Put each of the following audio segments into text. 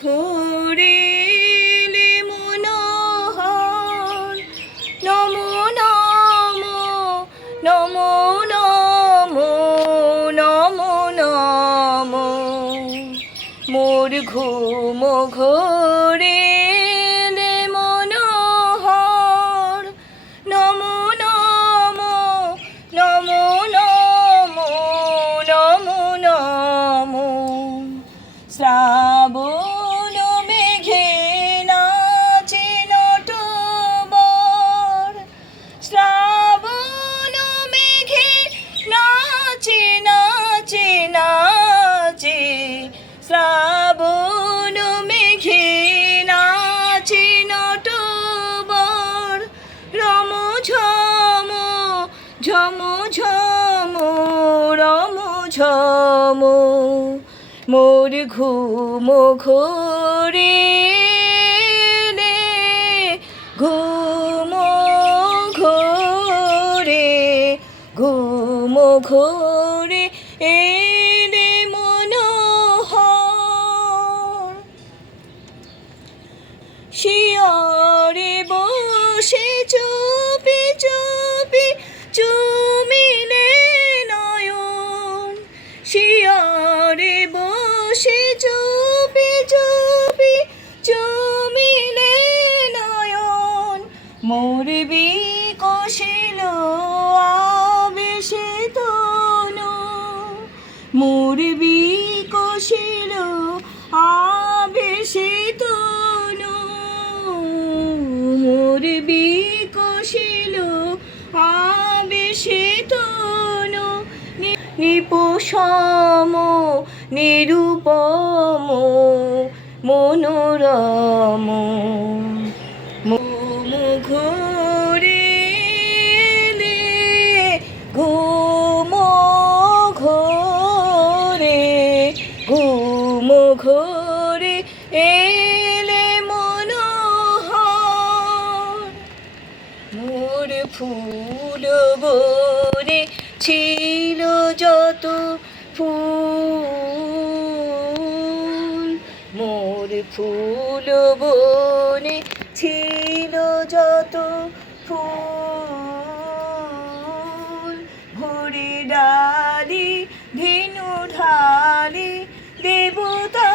ঘুরিলে মনোহর নমো নমো নমো নমো নমো নমো মোর ঘুম ঘোরিলে মনোহর নমো নমো নমো নমো নমো নমো শ্রাবণ মেঘে নাচে নটবর শ্রাবণ মেঘে নাচে নাচে নাচে শ্রাবণ মেঘে নাচে নটবর রম ঝম ঝম ঝম রম ঝম মোর ঘুম ঘোরিলে ঘুম ঘোরে ঘুম ঘোরে এলে মনোহর শিয়রে বসে চুপি চুপি চুমিলে নয়ন শিয়রে বসে চুপি চুপি চুমিলে নয়ন মোর বিকশিল আবেশে তনু মোর বিকশিল আবেশে তনু মোর বিকশিল আবেশে তনু নিপোষম নিরূপম মনোরম মোম ঘোরিলে ঘুম ঘোরে ঘুম ঘোরে এলে মনোহর মোর ফুল বনে ছিল যত ফুল মোর ফুল বনে ছিল যত ফুল ভরে ডালি ধেনু ঢালি দেবতা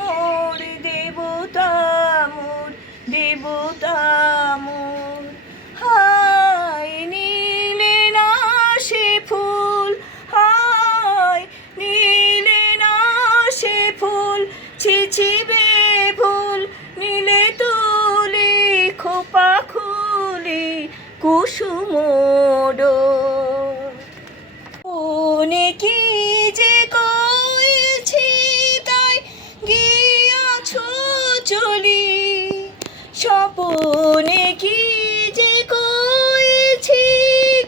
মোর দেবতা মোর দেবতা মোর হায় নীলে না সে ফুল হায় নীলে না সে ফুল ছিছিবে ফুল নীলে তুলি খোপা খুলি কুসুম ওনে কি যে কইছি তাই গিয়াছ চলি স্বপনে কি যে কইছি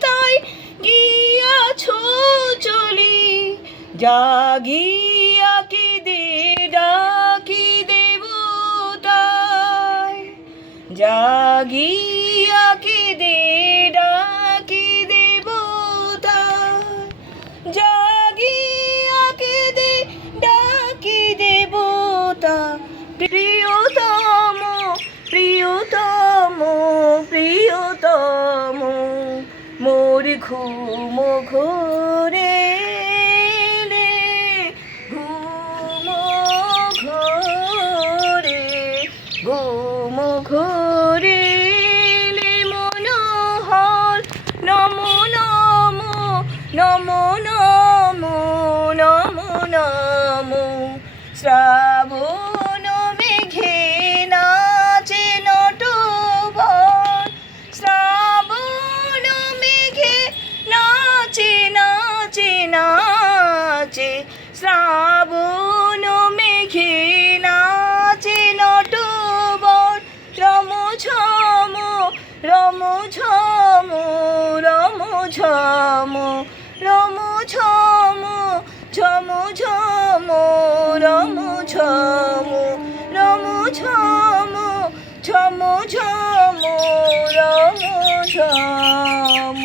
তাই গিয়াছ চলি জাগিয়া কি দে ডাকি দেবতায় জাগিয়া কি দে ডাকি দেবতায় জাগিয়া কি দে ডাকি দেবতা প্রিয়তম প্রিয়তম প্রিয়তম মোর ঘুম ঘোরিলে ঘুম ঘোরে ঘুম ঘোরিলে মনোহর নমো নমো নমো নমো নমো নমো শ্রাবণ মেঘে নাচে নটবর শ্রাবণ মেঘে নাচে নাচে নাচে শ্রাবণ মেঘে নাচে নটবর রম ঝম রম ঝম রম ঝম রম ঝম ঝম ঝম রম ঝম রম ঝম ঝম ঝম রম ঝম